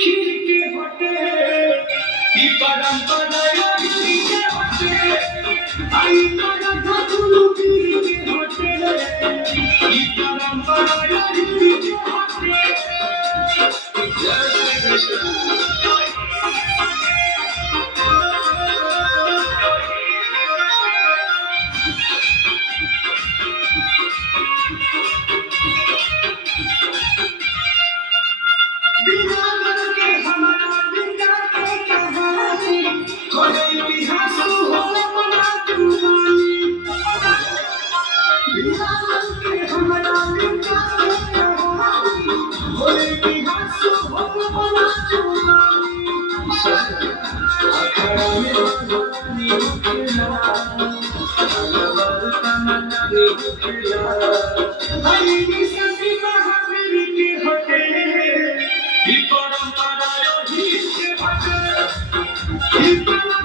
खीर के होते ई परंपरा योगी के होते आई मराठा गुरु पीर के होते ई परंपरा योगी के होते जय श्री कृष्ण परंपरा